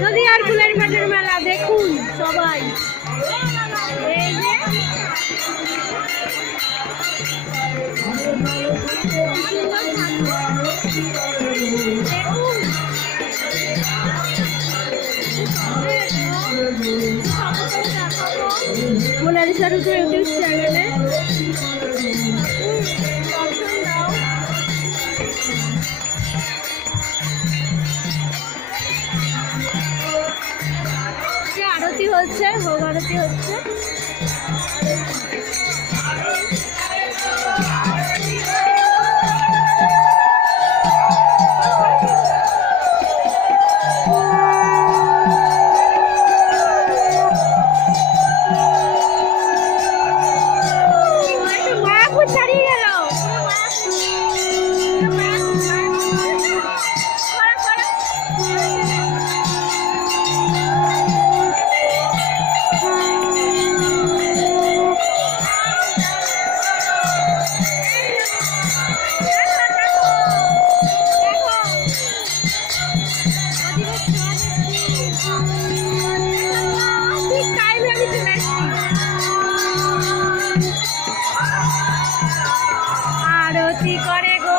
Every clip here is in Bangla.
নদীয়ার ফুলের ঘাটের মেলা দেখুন সবাই। এই যে মোনালিসা রুদ্র ইউটিউব চ্যানেলে আরতি হচ্ছে, ভোগ আরতি হচ্ছে। আরতি করে গো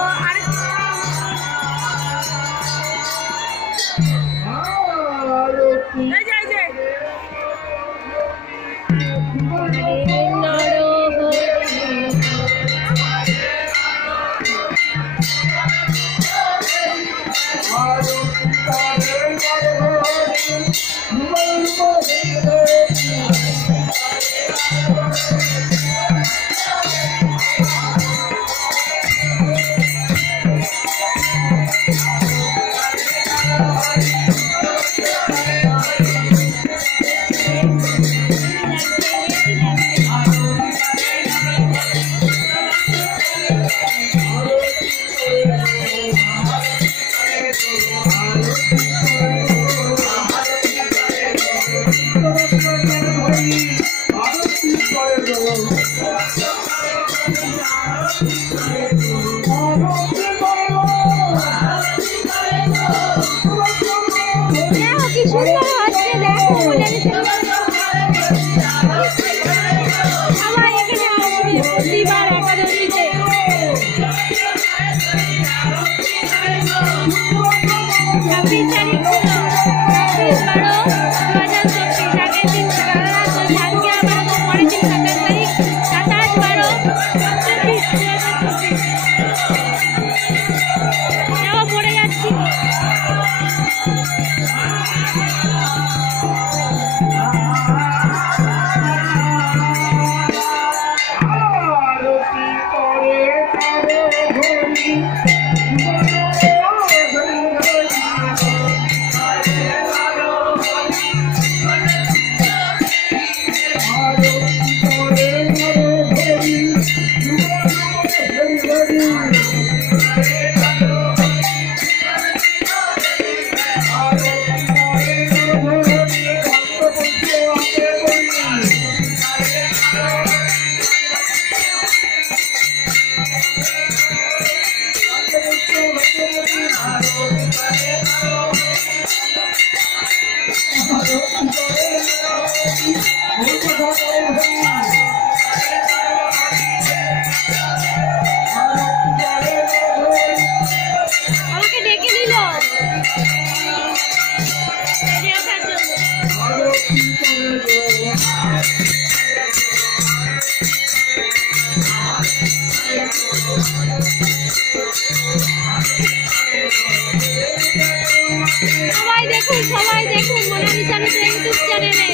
সবাই দেখুন মোনালিসা রুদ্র ইউটিউব চ্যানেলে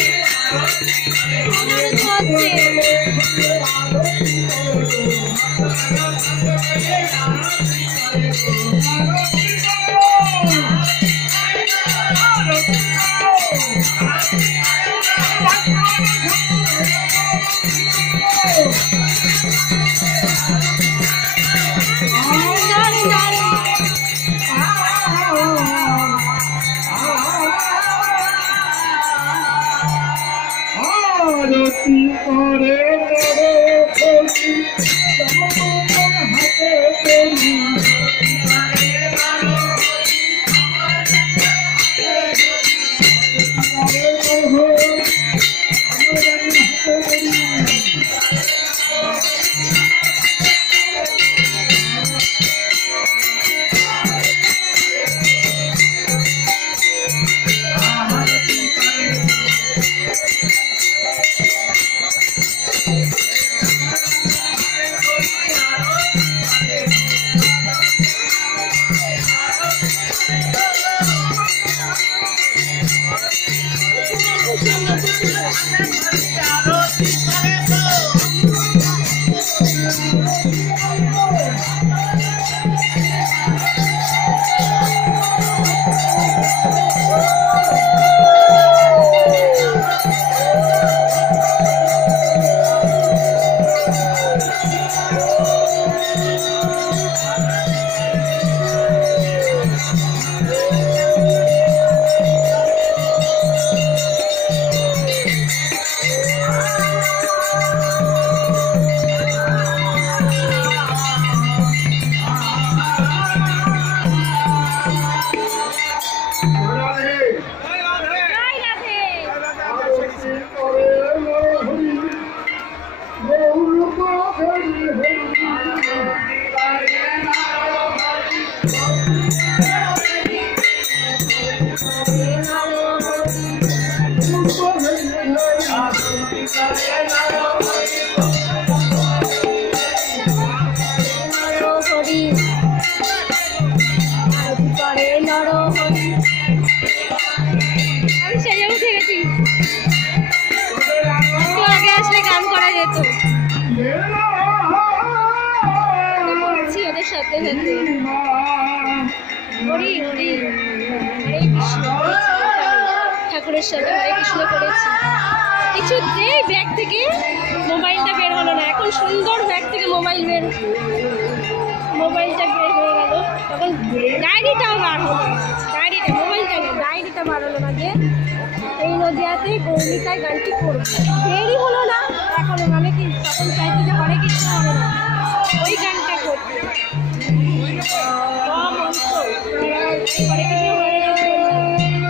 ঠাকুরের সাথে হরে কৃষ্ণ করেছি। কিছুতেই ব্যাগ থেকে মোবাইলটা বের হলো না। এখন সুন্দর ব্যাগ থেকে মোবাইলটা বের হয়ে গেল। তখন ডায়েরিটাও বার হলো না, ডায়েরিটা বার হলো না যে এই নদিয়াতে গৌরিকায় গানটি করবো। দেরি হলো না এখনো, মানে কি তখন চাইতে যে হরে কৃষ্ণ হবে না, ওই গানটা করতে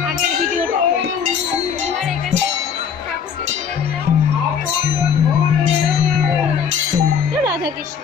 আগের ভিডিওটা। এবার এখানে রাধা কৃষ্ণ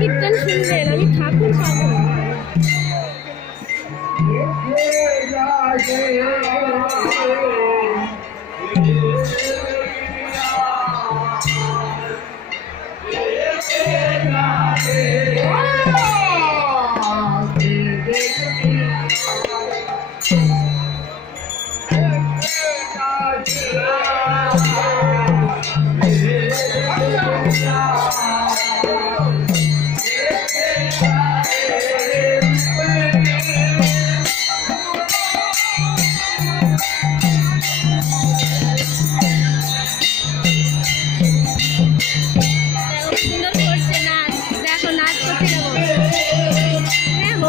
কীর্তন শুনবেন, আমি ঠাকুর পাবো।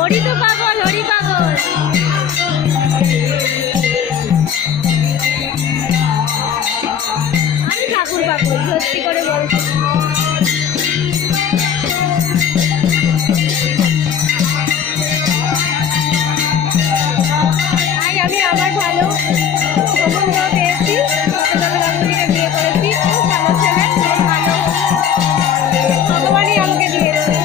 হরি তো পাগল, হরি পাগল। আমি ঠাকুর পাগল, সত্যি করে বলছি। তাই আমি আমার ভালো সম্বন্ধ পেয়েছি, বিয়ে করেছি, খুব ভালো ছেলে, খুব ভালো, ভগবানই আমাকে দিয়েছে।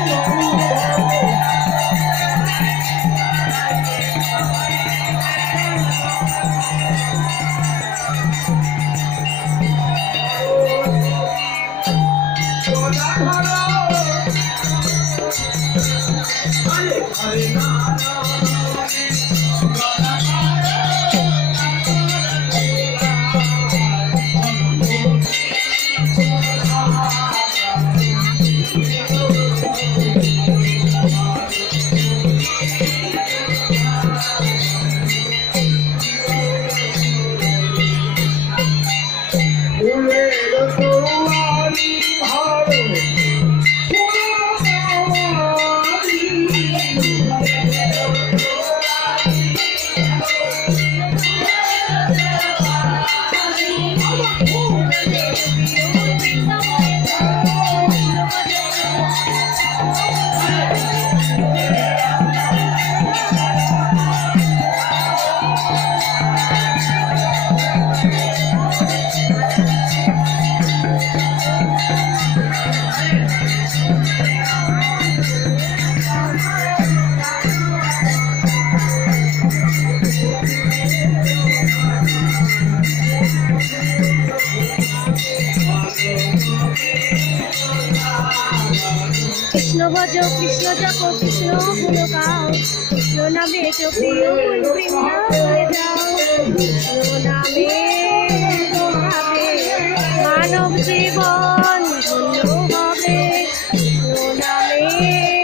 কৃষ্ণ ভজ কৃষ্ণ জপ কৃষ্ণ গুণ গাও, কৃষ্ণ নামে প্রিয় বৃন্দাবনে যাও। কৃষ্ণ নামে মানব জীবন ধন্য হবে, কৃষ্ণ নামে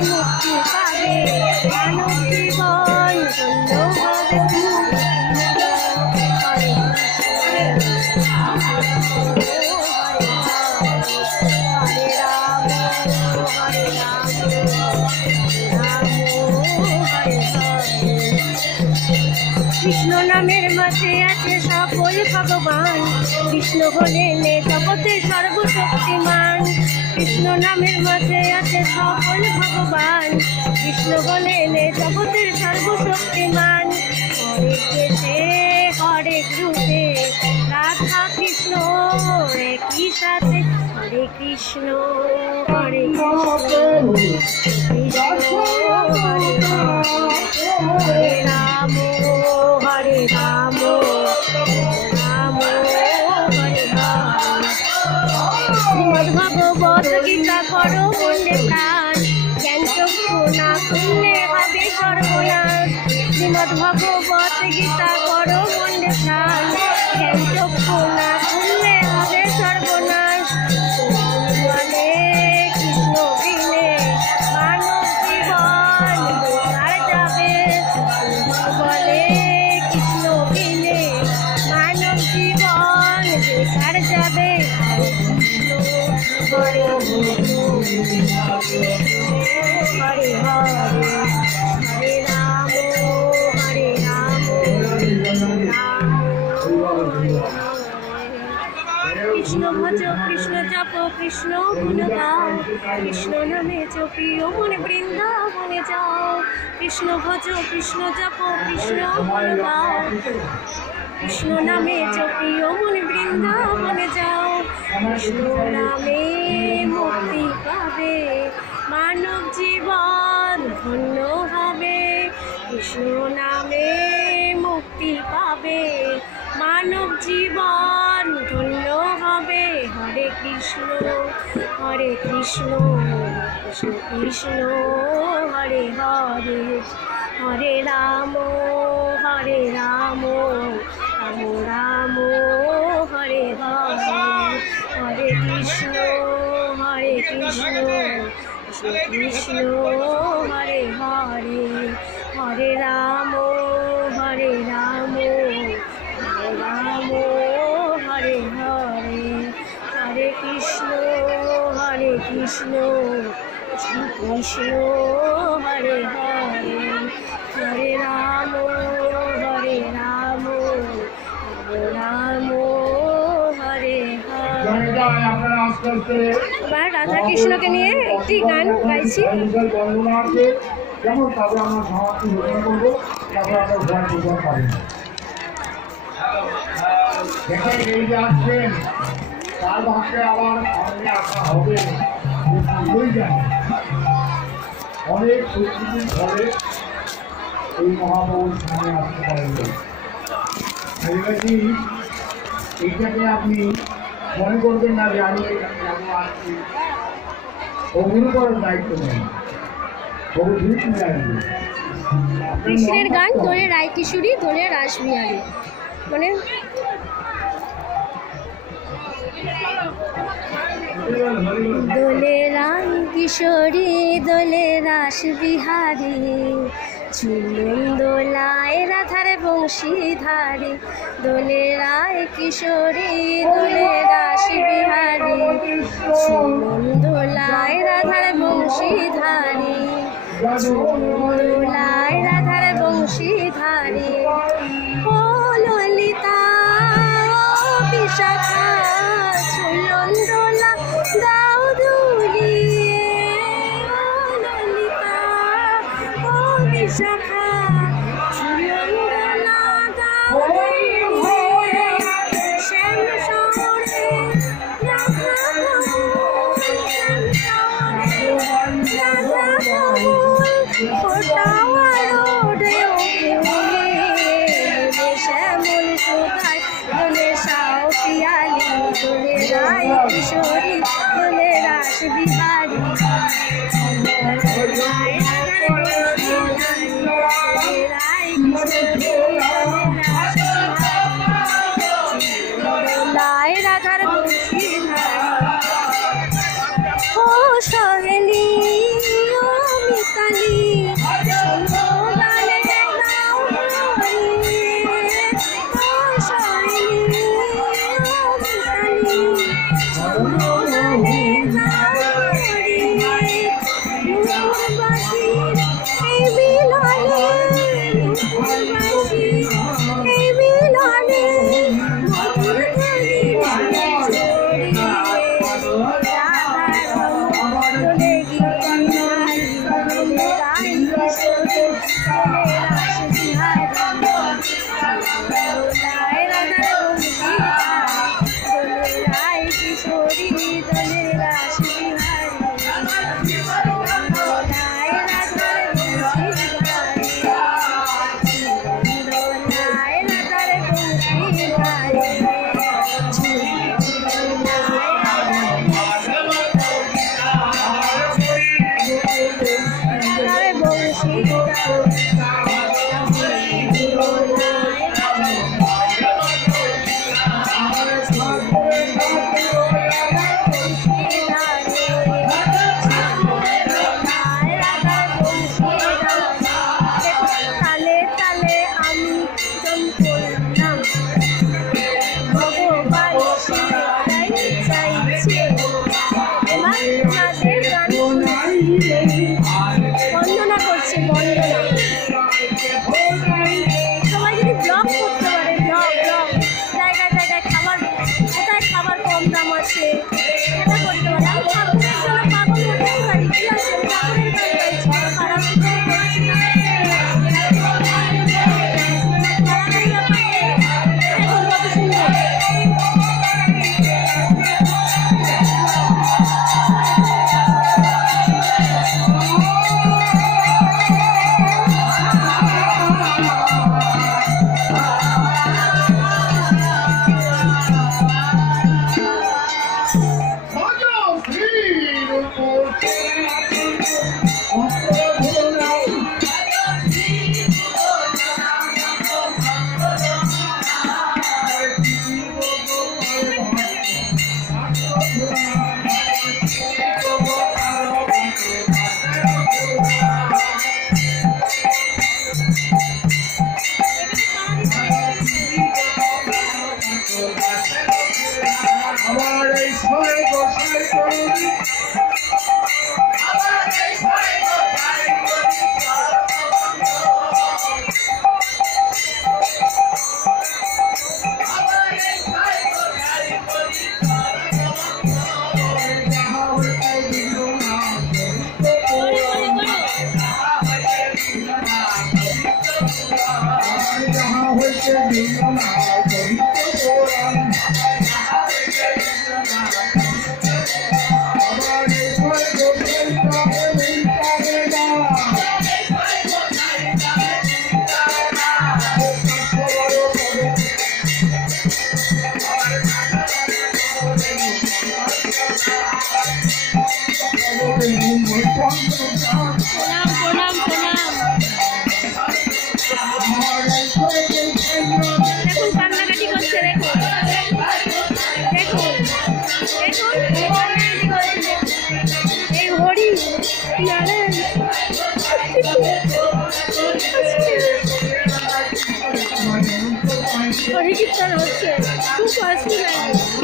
মুক্তি পাবে, মানব জীবন ধন্য হবে। কৃষ্ণ নামের মাঝে আছে সকল ভগবান, কৃষ্ণ হলেন জগতের সর্বশক্তিমান। কৃষ্ণ নামের মাঝে আছে সকল ভগবান, কৃষ্ণ হলেন জগতের সর্বশক্তিমান। হরে দেশে হরে রূপে রাধা কৃষ্ণ একই সাথে, হরে কৃষ্ণ হরে কৃষ্ণ কৃষ্ণ হরে হরে রাম হরে রাম রাম হরে রাম। শ্রীমদ্ ভগবত গীতা করো মনে প্রাণ, জ্ঞান চক্ষু না খুললে হবে সর্বনাশ। শ্রীমদ্ ভগবত গীতা করো মনে প্রাণ, জ্ঞান চক্ষু না খুললে হবে সর্বনাশ। বলে কৃষ্ণ বিনে মানব জীবন বেকার যাবে, বলে কৃষ্ণ বিনে মানব জীবন বেকার যাবে। হরে হরে হরে রাম হরে রাম কৃষ্ণ ভজ কৃষ্ণ জপ কৃষ্ণ গুণ গাও, কৃষ্ণ নামে জপিও মনে বৃন্দাবনে যাও। কৃষ্ণ ভজ কৃষ্ণ জপ কৃষ্ণ গুণ গাও, কৃষ্ণ নামে জপিও মনে বৃন্দাবনে যাও। কৃষ্ণ নামে মুক্তি পাবে, মানব জীবন ধন্য হবে। কৃষ্ণ নামে মুক্তি পাবে, মানব জীবন ধন্য হবে। হরে কৃষ্ণ কৃষ্ণ কৃষ্ণ হরে হরে, হরে রাম রাম রাম হরে হরে। হরে কৃষ্ণ কৃষ্ণ কৃষ্ণ হরে হরে, হরে রাম রাম হরে হরে। হরে কৃষ্ণ কৃষ্ণ কৃষ্ণ হরে হরে, হরে রাম রাম হরে হরে। এবার রাধা কৃষ্ণকে নিয়ে একটি গান গাইছি। যেমন তারপরে আমরা সমাপ্তি ঘোষণা করবো, তারপরে আমরা ঘর পূজা পাবেন। দেখেন এই যে আসছেন তার ভাগ্যে আবার আমাকে আসা হবে বুঝতেই জানি। অনেক পরিস্থিতির ফলে এই মহাপ্রভুর সামনে আসতে পারেন। এইটাকে আপনি মনে করবেন না যে আমি এখানে যাবো আসছি, ওগুলো করার দায়িত্ব নেই। কৃষ্ণের গান দোলে রায় কিশোরী দোলে রাসবিহারী, মানে দোলে রায় কিশোরী দোলে রাসবিহারী, ঝুলন দোলায় রাধার বংশীধারী। দোলে রায় কিশোরী দোলে রাসবিহারী, ঝুলন দোলায় রাধার বংশীধারী। দোলায় রাধার বংশীধারী। ও ললিতা বিশাখা ঝুলন দোলা দাও দুলিয়ে। ও ললিতা ও বিশাখা ঝুলন দোলা দাও দুলিয়ে। শ্যাম শহরে রাধা শ্যামল সুধায় দোলে সাও পিয়ালি। দোলে রায় কিশোরী দোলে রাসবিহারী, রাধার ও সহেলি ও মিতালি কিশোরী কীর্তন হচ্ছে খুব অস্থির লাগে।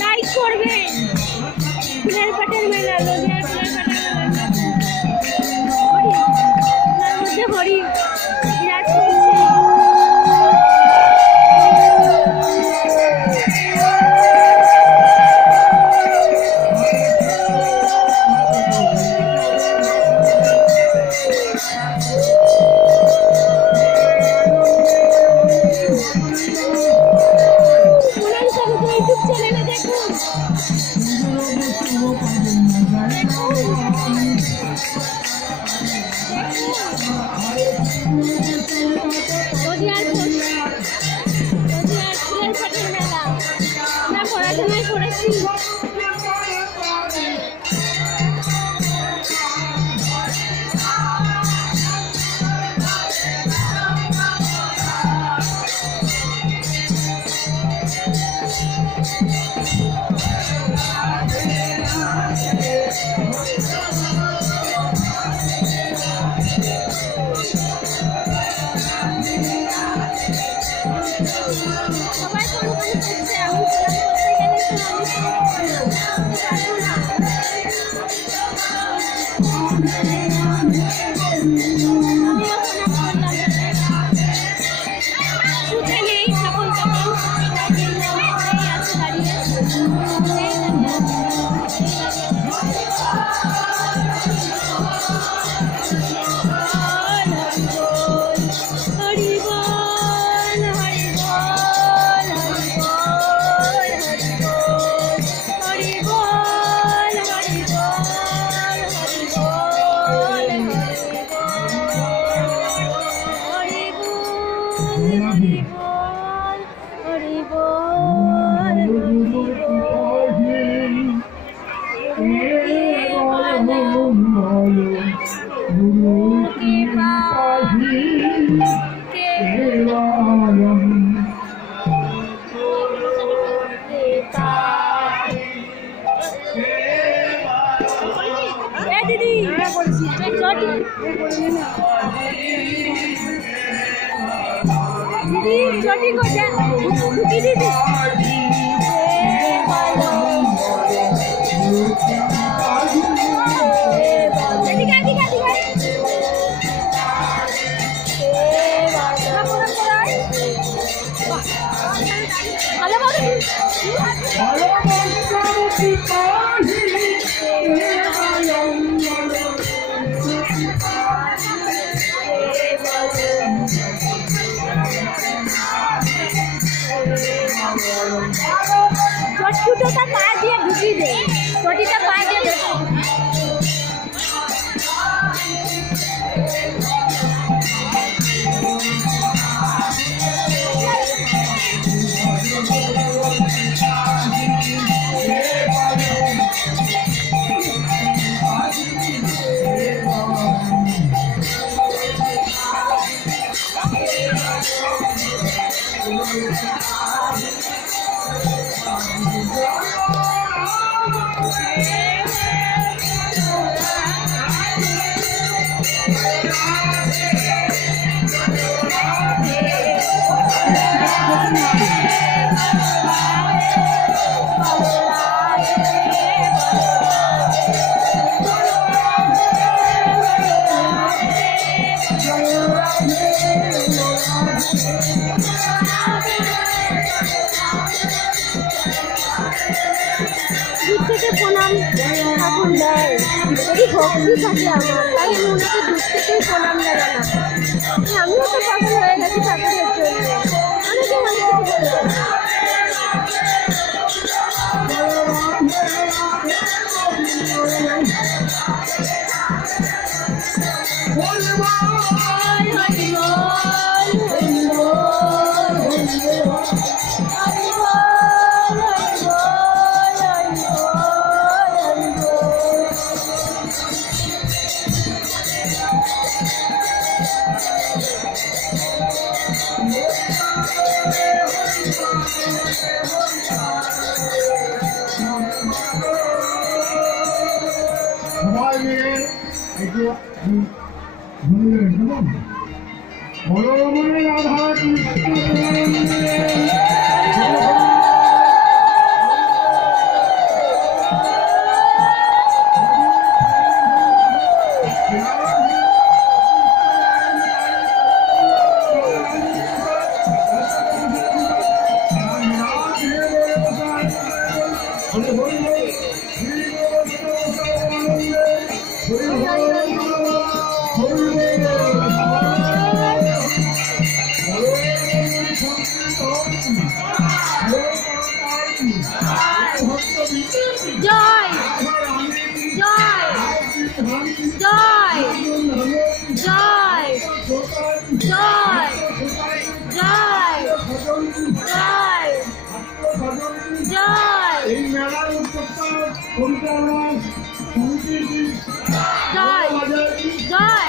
লাইক করবেন ফুলের পাটের মেলা, নদিয়ার ফুলের পাটের মেলা মধ্যে হরি বিরাজ করছে। दीदी छोटी को ढुकी दीदी छोटा पा दिए ढुकी दे छोटी सा पा दिए প্রণাম ঠাকুর দেয় যদি ভক্তি থাকে আমার তাই আমি ওনাকে দূর থেকেই প্রণাম জানালাম আমিও তো পাগল হয়ে গেছি ঠাকুরের জন্য অনেকে অনেক কিছু জয় জয়